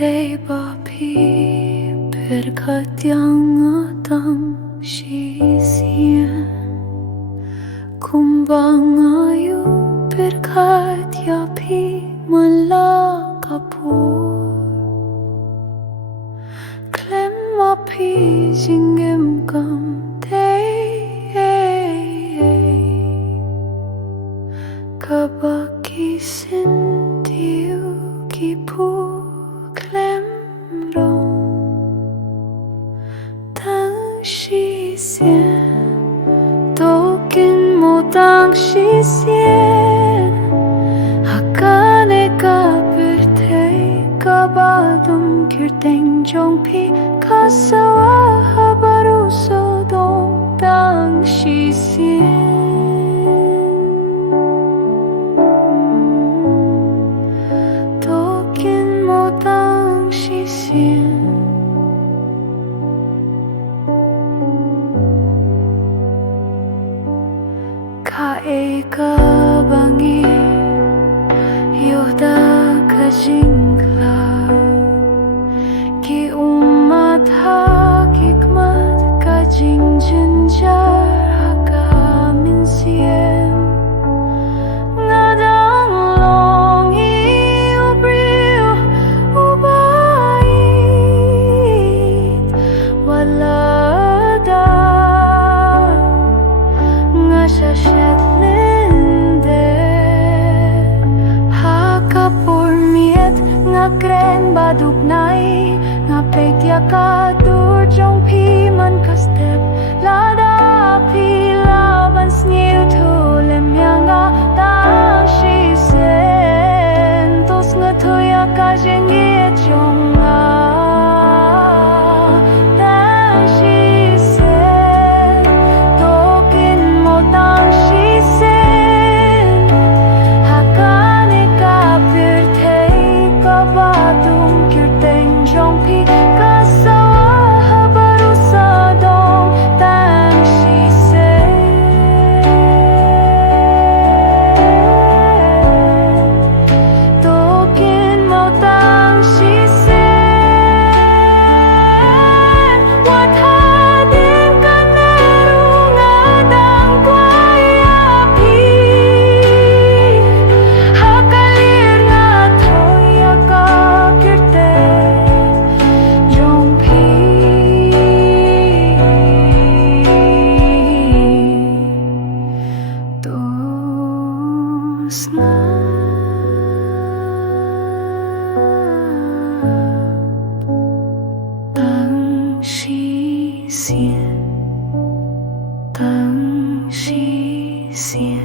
Kynmaw Tang Shisien Kumbangayu berkat yapi malakapur Klem api jingim kam kabaki sintiu kipu klem rong Tang Shisien Kynmaw Tang Shisien Hakane kapirte kabadum kyrteng jongpi kasawa habaruso dong Tang Shisien Kynmaw Tang Shisien Kabangi yoda kajingla ki umat hakikmat kajingjinjar haka mynsiem ngadang long iubriu ubait walada ngasashet kren baduk nai ngapek ka dur jong pi man ka step lada pi laban sngewbha thulem yanga Tang Shisien tos thoh ka jingieit jonga Tang Shisien Kynmaw Tang Shisien hakane kapirte kabadum kyrteng jongpi kasawa habarusa dong Tang Shisien Kynmaw Tang Shisien wat hadien kanerung adang kwayapi hakalir nga thoh Tang Shisien Tang Shisien